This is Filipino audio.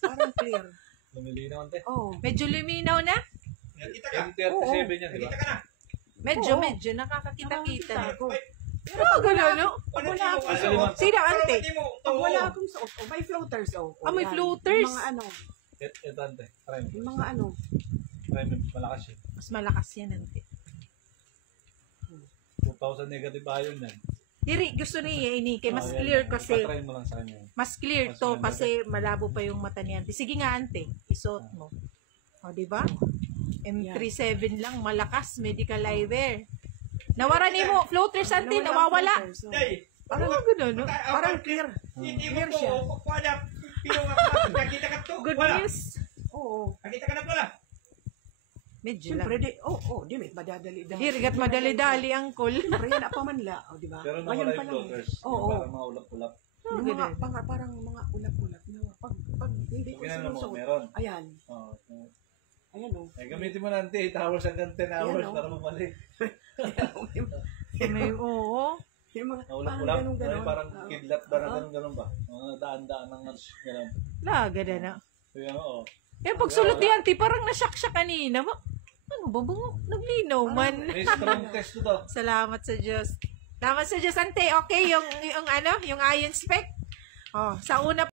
Parang clear. Lumilinaw, ante. Oo. Medyo luminaw na? Nakita ka. Yung 37 yan, di ba? Nakita ka na. Medyo, Oo. medyo nakakakita-kita na. Ako. Pero pag wala, no? Pag wala akong Ano, suot. Sino, ante? Pag wala akong suot. Oh, may floaters, oh. Ah, may yan. floaters? Yung mga ano. Ito, ante. Try mo. Yung mga ano. Try mo, malakas yun. Mas malakas yan, ante. 2,000 negative ion yan. Diri, gusto niya ini kay mas Oh, yan, clear yan. kasi. Patry mo lang sa kanya. Mas clear Mas to maganda. kasi malabo pa yung mata niya. Sige nga, ante. Isuot mo. O, di ba? M37 lang, malakas, medical eyewear. Nawara ni mo, floaters, ante, nawawala. Floaters, oh. Day. Parang gano'n, no? Parang clear. Hindi mo Clear to. siya. Kukuha pinong ako. Nakita ka to. Good Wala. news. Oo. Nakita ka na pala. Medyo Siyempre, lang. di may madadali-dali. Dirigat madali-dali ang call. Siyempre, yan pa man la. O, di ba? Pero Ngayon nawala pa yung lang. floaters. Oo. Parang mga ulap-ulap. Yung Ganun. mga, parang mga ulap-ulap na. Pag hindi ko Tingnan mo, sinusuot. meron. Ayan. Oo. Ayan, oh. Eh, gamitin mo na, ante. 8 hours hanggang 10 hours Yan, oh. para mabalik. May, oo. Yung mga, Naulap-ulap. ganun-ganun. Parang Oo. kidlat ba na ganun ba? Mga daan-daan ng gano'n. Laga na na. Kaya oo. Eh, pagsulot ni auntie, parang nasyak siya kanina. Ano ba bungo? Naglinaw man. May strong test to. Salamat sa Diyos. Salamat sa Diyos, ante. Okay, yung ano, yung iron spec. Oh, sa una